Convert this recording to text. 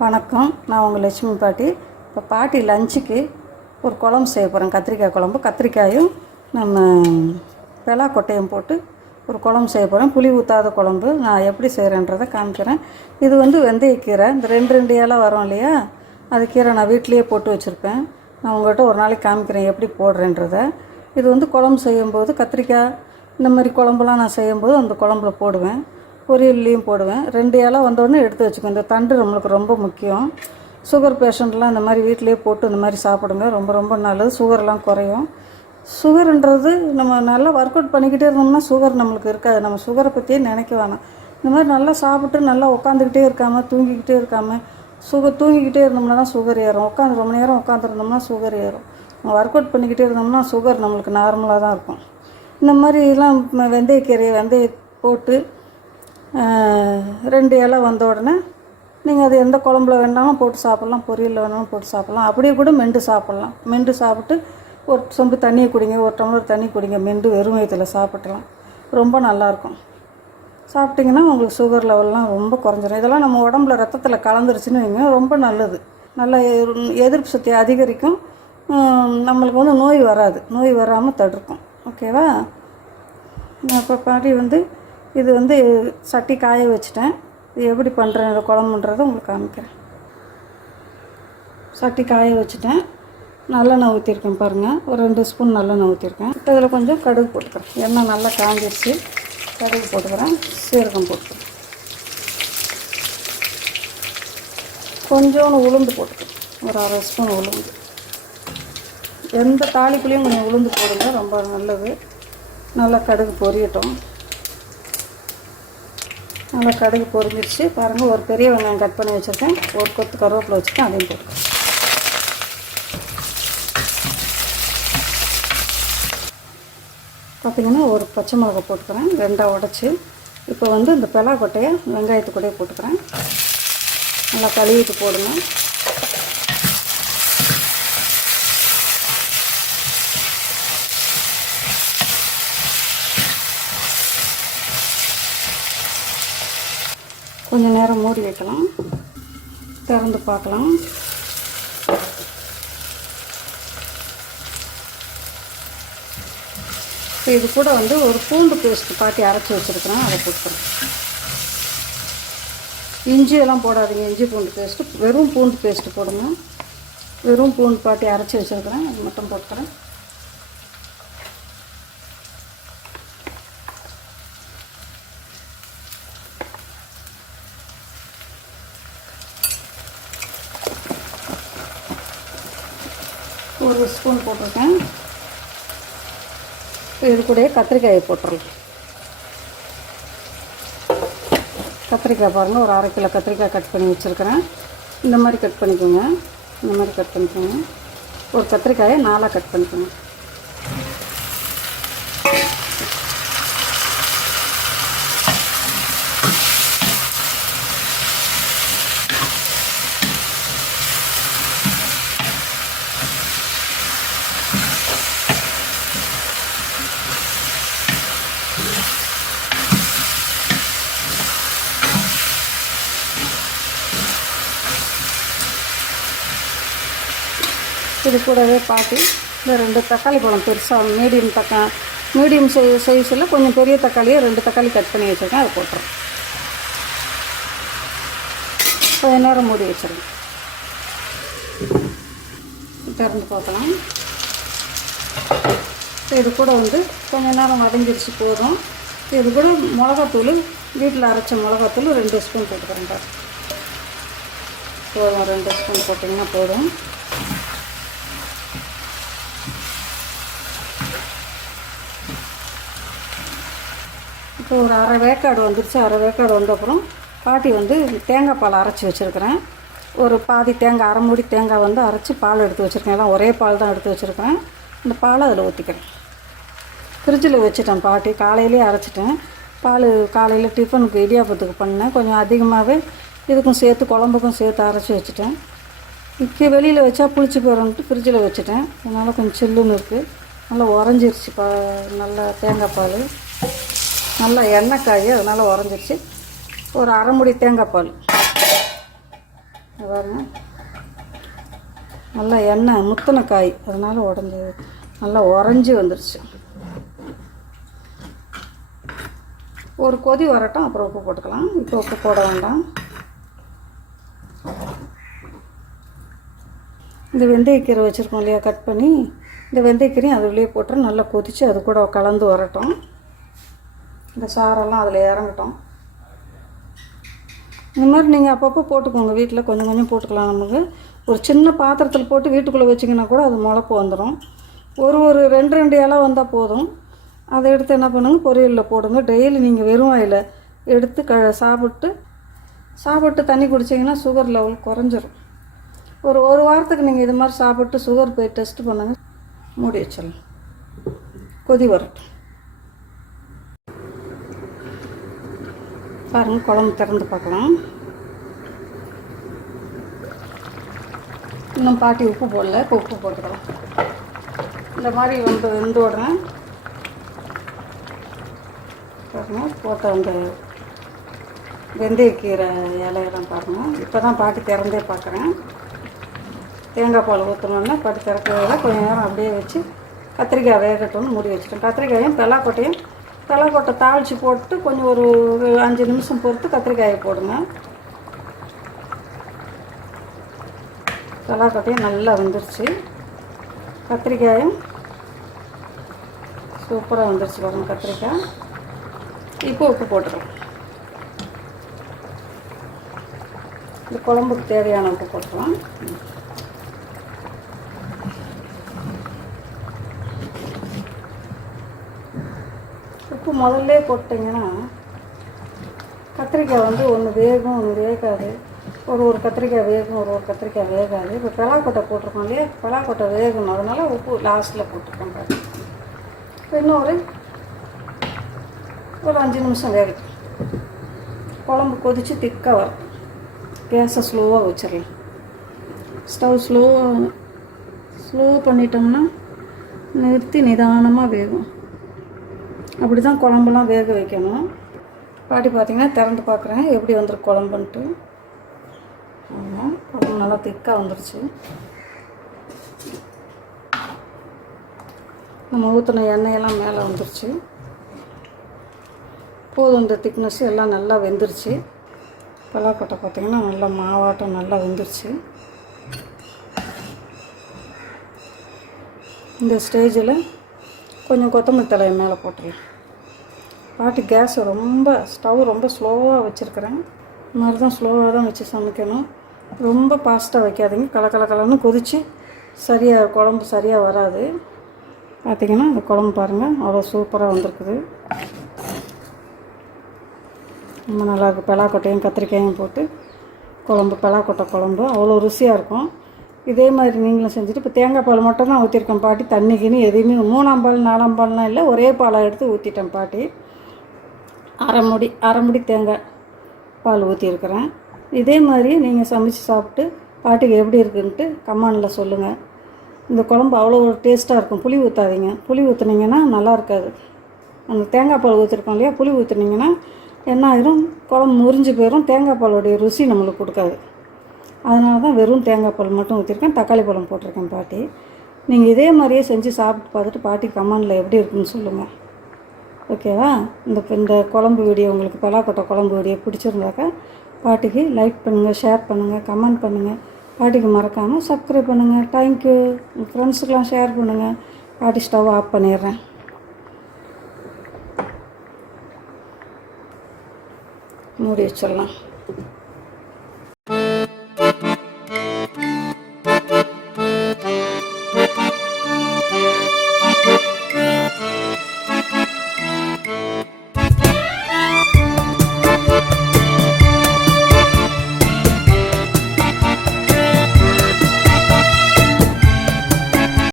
வணக்கம். நான் உங்கள் லட்சுமி பாட்டி. இப்போ பாட்டி லஞ்சுக்கு ஒரு குழம்பு செய்ய போகிறேன் கத்திரிக்காய் குழம்பு. கத்திரிக்காயும் நம்ம பெலா கொட்டையும் போட்டு ஒரு குழம்பு செய்ய போகிறேன் புளி ஊற்றாத குழம்பு நான் எப்படி செய்கிறேன்றதை காமிக்கிறேன். இது வந்து வெந்தயக்கீரை இந்த ரெண்டு ரெண்டு இலை வரும் இல்லையா? அது கீரை நான் வீட்லேயே போட்டு வச்சுருப்பேன். நான் உங்கள்கிட்ட ஒரு நாளைக்கு காமிக்கிறேன் எப்படி போடுறேன்றதை. இது வந்து குழம்பு செய்யும்போது கத்திரிக்காய் இந்த மாதிரி குழம்புலாம் நான் செய்யும்போது அந்த குழம்புல போடுவேன். பொரியல்லையும் போடுவேன். ரெண்டு இலை வந்தோடனே எடுத்து வச்சுக்கோங்க இந்த தண்டு நம்மளுக்கு ரொம்ப முக்கியம். சுகர் பேஷண்ட்லாம் இந்த மாதிரி வீட்டிலேயே போட்டு இந்த மாதிரி சாப்பிடுங்க. ரொம்ப ரொம்ப நல்லது. சுகர்லாம் குறையும். சுகருன்றது நம்ம நல்லா ஒர்க் அவுட் பண்ணிக்கிட்டே இருந்தோம்னா சுகர் நம்மளுக்கு இருக்காது. நம்ம சுகரை பற்றியே நினைக்க வேணாம். இந்த மாதிரி நல்லா சாப்பிட்டு நல்லா உட்காந்துக்கிட்டே இருக்காமல் தூங்கிக்கிட்டே இருக்காமல் சுகர் தூங்கிக்கிட்டே இருந்தோம்னா தான் சுகர் ஏறும். உட்காந்து ரொம்ப நேரம் உட்காந்துருந்தோம்னா சுகர் ஏறும். ஒர்க் அவுட் பண்ணிக்கிட்டே இருந்தோம்னா சுகர் நம்மளுக்கு நார்மலாக தான் இருக்கும். இந்த மாதிரிலாம் வெந்தயக்கீரையை வெந்தய போட்டு ரெண்டு இலை வந்த உடனே நீங்கள் அது எந்த குழம்புல வேணாலும் போட்டு சாப்பிட்லாம் பொரியலில் வேணாலும் போட்டு சாப்பிட்லாம். அப்படியே கூட மெண்டு சாப்பிட்லாம். மெண்டு சாப்பிட்டு ஒரு சொம்பு தண்ணியை குடிங்க ஒரு டம்ளர் தண்ணி குடிங்க மெண்டு வெறும் வயிற்றுல சாப்பிட்லாம் ரொம்ப நல்லாயிருக்கும் சாப்பிட்டிங்கன்னா உங்களுக்கு சுகர் லெவல்லாம் ரொம்ப குறைஞ்சிரும். இதெல்லாம் நம்ம உடம்புல ரத்தத்தில் கலந்துருச்சுன்னு வைங்க ரொம்ப நல்லது. நல்ல எதிர்- எதிர்ப்பு சக்தி அதிகரிக்கும். நம்மளுக்கு வந்து நோய் வராது. நோய் வராமல் தடுக்கும். ஓகேவா? இப்போ பாடி வந்து இது வந்து சட்டி காய வச்சுட்டேன். இது எப்படி பண்ணுறேன் இந்த குழம்புன்றதை உங்களுக்கு காமிக்கிறேன். சட்டி காய வச்சுட்டேன். நல்லெண்ணெய் ஊற்றிருக்கேன் பாருங்கள் ஒரு ரெண்டு ஸ்பூன் நல்லெண்ணெய் ஊற்றிருக்கேன் இப்போ இதில் கொஞ்சம் கடுகு போட்டுக்கிறேன். எண்ணெய் நல்லா காஞ்சிருச்சு. கடுகு போட்டுக்கிறேன். சீரகம் போட்டுக்கிறேன். கொஞ்சோண்டு உளுந்து போட்டுக்கிறேன். ஒரு அரை ஸ்பூன் உளுந்து. எந்த தாளிப்புலேயும் கொஞ்சம் உளுந்து போடுங்க. ரொம்ப நல்லது. நல்லா கடுகு பொரியட்டும். நல்லா கடுகு பொரிஞ்சிருச்சு. பாருங்கள் ஒரு பெரிய வெங்காயம் கட் பண்ணி வச்சுருக்கேன். ஒரு கொத்து கருவேப்பிலை வச்சுருக்கேன் அதையும் போட்டு பார்த்திங்கன்னா ஒரு பச்சை மிளகா போட்டுக்கிறேன். ரெண்டாக உடச்சி. இப்போ வந்து இந்த பெலா கொட்டையை வெங்காயத்துக்கூடையே போட்டுக்கிறேன். நல்லா கழுவிட்டு போடணும். கொஞ்சம் நேரம் மூடி வைக்கலாம். திறந்து பார்க்கலாம். இப்போ இது கூட வந்து ஒரு பூண்டு பேஸ்ட்டு பாட்டி அரைச்சி வச்சுருக்கிறேன். அதை கொடுத்துறேன். இஞ்சி எல்லாம் போடாதீங்க. இஞ்சி பூண்டு பேஸ்ட்டு வெறும் பூண்டு பேஸ்ட்டு போடுங்க. வெறும் பூண்டு பாட்டி அரைச்சி வச்சுருக்கிறேன். அது மட்டும் போட்டுக்கிறேன். ஒரு ஸ்பூன் போட்டிருக்கேன். இது கூட கத்திரிக்காயை போட்டுடலாம் கத்திரிக்காய் பாருங்கள் ஒரு அரை கிலோ கத்திரிக்காய் கட் பண்ணி வச்சுருக்கிறேன். இந்த மாதிரி கட் பண்ணிக்கோங்க. இந்த மாதிரி கட் பண்ணிக்கோங்க. ஒரு கத்திரிக்காயை நாலாக கட் பண்ணிக்கோங்க. இது கூடவே பாட்டி இந்த ரெண்டு தக்காளி பழம் பெருசாக மீடியம் தக்கா மீடியம் சை சைஸில் கொஞ்சம் பெரிய தக்காளியை ரெண்டு தக்காளி கட் பண்ணி வச்சுருக்கேன் அதை போட்டுறேன் கொஞ்ச நேரம் மூடி வச்சிருங்க. திறந்து பார்க்கலாம். இது கூட வந்து கொஞ்ச நேரம் வதங்கிருச்சு போதும். இது கூட மிளகாத்தூள் வீட்டில் அரைச்ச மிளகாத்தூள் ரெண்டு ஸ்பூன் போட்டுக்கிறேன் போதும் ரெண்டு ஸ்பூன் போட்டிங்கன்னா போதும். ஒரு அரை வேக்காடு வந்துருச்சு அரை வேக்காடு வந்தப்புறம் பாட்டி வந்து தேங்காய் பால் அரைச்சி வச்சுருக்கிறேன். ஒரு பாதி தேங்காய் அரை மூடி தேங்காய் வந்து அரைச்சி பால் எடுத்து வச்சுருக்கேன். எல்லாம் ஒரே பால் தான் எடுத்து வச்சுருக்கிறேன். இந்த பாலை அதில் ஊற்றிக்கிறேன் ஃப்ரிட்ஜில் வச்சுட்டேன் பாட்டி. காலையிலேயே அரைச்சிட்டேன். பால் காலையில் டிஃபனுக்கு இடியாப்பத்துக்கு பண்ணேன் கொஞ்சம் அதிகமாகவே இதுக்கும் சேர்த்து குழம்புக்கும் சேர்த்து அரைச்சி வச்சுட்டேன். இப்போ வெளியில் வச்சா புளிச்சு போயிடும்ட்டு ஃப்ரிட்ஜில் வச்சுட்டேன். அதனால் கொஞ்சம் சில்லுன்னு இருக்குது நல்லா உறைஞ்சிருச்சு பா நல்லா தேங்காய் பால். நல்லா எண்ணெய் காய் அதனால் உறைஞ்சிருச்சு. ஒரு அரை முடி தேங்காய் பால் பாருங்க. நல்லா எண்ணெய் முத்தின காய் அதனால் உடஞ்சி நல்லா உறைஞ்சி வந்துருச்சு. ஒரு கொதி வரட்டும் அப்புறம் உப்பு போட்டுக்கலாம். இப்போ உப்பு போட வேண்டாம். இந்த வெந்தயக்கீரை வச்சுருக்கோம் இல்லையா கட் பண்ணி. இந்த வெந்தயக்கீரையும் அதுலேயே போட்டு நல்லா கொதித்து அது கூட கலந்து வரட்டும். இந்த சாரெல்லாம் அதில் இறங்கட்டும். இந்த மாதிரி நீங்கள் அப்பப்போ போட்டுக்கோங்க. வீட்டில் கொஞ்சம் கொஞ்சம் போட்டுக்கலாம் நமக்கு. ஒரு சின்ன பாத்திரத்தில் போட்டு வீட்டுக்குள்ளே வச்சிங்கன்னா கூட அது முளப்பு வந்துடும் ஒரு ஒரு ரெண்டு ரெண்டு இலை வந்தால் போதும். அதை எடுத்து என்ன பண்ணுங்க? பொரியலில் போடுங்க. டெய்லி நீங்கள் வெறும் வாயில் எடுத்து க சாப்பிட்டு சாப்பிட்டு தண்ணி குடிச்சிங்கன்னா சுகர் லெவல் குறைஞ்சிரும். ஒரு ஒரு வாரத்துக்கு நீங்கள் இது மாதிரி சாப்பிட்டு சுகர் போய் டெஸ்ட் பண்ணுங்கள் மூடி வச்சிடலாம். கொதி வரட்டும். பாருங்கள் குழம்பு திறந்து பார்க்கலாம். இன்னும் பாட்டி உப்பு போடல இப்போ உப்பு போட்டுக்கலாம். இந்த மாதிரி வந்து வெந்து உடனே பாருங்க போட்ட அந்த வெந்தயக்கீரை இலையெல்லாம் பாருங்கள் இப்போ தான் பாட்டி திறந்தே பார்க்குறேன். தேங்காய் பால் ஊற்றணுன்னா பாட்டி திறக்கிறத கொஞ்ச நேரம் அப்படியே வச்சு கத்திரிக்காய் வேகட்டும்னு மூடி வச்சுட்டேன். கத்திரிக்காயும் பெலாக்கொட்டையும் தலைக்கொட்டை தாளித்து போட்டு கொஞ்சம் ஒரு ஒரு அஞ்சு நிமிஷம் பொறுத்து கத்திரிக்காயை போடுங்க. தலைக்கொட்டையும் நல்லா வந்துருச்சு. கத்திரிக்காயும் சூப்பராக வந்துருச்சு பாருங்க கத்திரிக்காய். இப்போ உப்பு போட்டுருவோம் இந்த குழம்புக்கு தேவையான உப்பு போட்டுருவோம் உப்பு முதல்ல போட்டிங்கன்னா கத்திரிக்காய் வந்து ஒன்று வேகும் ஒன்று வேகாது. ஒரு ஒரு கத்திரிக்காய் வேகும் ஒரு ஒரு கத்திரிக்காய் வேகாது. இப்போ பலாக்கொட்டை போட்டிருக்கோம் இல்லையா? பலாக்கொட்டை வேகணும். அதனால உப்பு லாஸ்ட்டில் போட்டிருக்கோம் இப்போ இன்னும் ஒரு ஒரு அஞ்சு நிமிஷம் வேகும் குழம்பு கொதித்து திக்காக வரும். கேஸை ஸ்லோவாக வச்சிடலாம். ஸ்டவ் ஸ்லோ ஸ்லோ பண்ணிட்டோம்னா நிறுத்தி நிதானமாக வேகும். அப்படி தான் குழம்புலாம் வேக வைக்கணும். பாட்டி பார்த்திங்கன்னா திறந்து பார்க்குறேன் எப்படி வந்துருக்கு குழம்புன்ட்டு. ஆமாம் குழம்பு நல்லா திக்காக வந்துருச்சு. நம்ம ஊற்றின எண்ணெயெல்லாம் மேலே வந்துருச்சு. போதும் இந்த திக்னஸ் எல்லாம் நல்லா வெந்துருச்சு. பலாக்கொட்டை பார்த்திங்கன்னா நல்லா மாவாட்டம் நல்லா வெந்துருச்சு. இந்த ஸ்டேஜில் கொஞ்சம் கொத்தமல்லி தலையை மேலே போட்டுடலாம் பாட்டு கேஸ் ரொம்ப ஸ்டவ் ரொம்ப ஸ்லோவாக வச்சுருக்கிறேன். இது மாதிரி தான் ஸ்லோவாக தான் வச்சு சமைக்கணும். ரொம்ப ஃபாஸ்ட்டாக வைக்காதீங்க. கல கல கலன்னு கொதித்து சரியாக குழம்பு சரியாக வராது. பார்த்திங்கன்னா இந்த குழம்பு பாருங்கள் அவ்வளோ சூப்பராக வந்திருக்குது. ரொம்ப நல்லாயிருக்கு பலாக்கொட்டையும் கத்திரிக்காயும் போட்டு குழம்பு பலாக்கொட்டை குழம்பு. அவ்வளோ ருசியாக இருக்கும். இதே மாதிரி நீங்களும் செஞ்சுட்டு இப்போ தேங்காய் பால் மட்டும் தான் ஊற்றிருக்கேன் பாட்டி. தண்ணிக்குன்னு எதையுமே மூணாம் பால் நாலாம் பால்லாம் இல்லை. ஒரே பாலாக எடுத்து ஊற்றிட்டேன் பாட்டி. அரை முடி அரை முடி தேங்காய் பால் ஊற்றிருக்கிறேன் இதே மாதிரி நீங்கள் சமைச்சு சாப்பிட்டு பாட்டிக்கு எப்படி இருக்குன்ட்டு கமானில் சொல்லுங்கள் இந்த குழம்பு அவ்வளோ ஒரு டேஸ்ட்டாக இருக்கும். புளி ஊற்றாதீங்க புளி ஊற்றுனீங்கன்னா நல்லா இருக்காது. அந்த தேங்காய் பால் ஊற்றிருக்கோம் இல்லையா புளி ஊற்றுனீங்கன்னா என்ன ஆயிரும்? குழம்பு முறிஞ்சு போயிடும் தேங்காய் பாலோடைய ருசி நம்மளுக்கு கொடுக்காது. அதனால தான் வெறும் தேங்காய் பழம் மட்டும் ஊற்றிருக்கேன் தக்காளி பழம் போட்டிருக்கேன் பாட்டி. நீங்கள் இதே மாதிரியே செஞ்சு சாப்பிட்டு பார்த்துட்டு பாட்டி கமெண்டில் எப்படி இருக்குன்னு சொல்லுங்கள் ஓகேவா இந்த இந்த குழம்பு வீடியோ உங்களுக்கு பலாக்கொட்டை குழம்பு வீடியோ பிடிச்சிருந்தாக்கா பாட்டிக்கு லைக் பண்ணுங்கள் ஷேர் பண்ணுங்கள் கமெண்ட் பண்ணுங்கள் பாட்டிக்கு மறக்காமல் சப்ஸ்கிரைப் பண்ணுங்கள் தேங்க்யூ உங்கள் ஃப்ரெண்ட்ஸுக்கெலாம் ஷேர் பண்ணுங்கள் பாட்டி ஸ்டவ் ஆஃப் பண்ணிடுறேன். மூடி வச்சிடலாம்.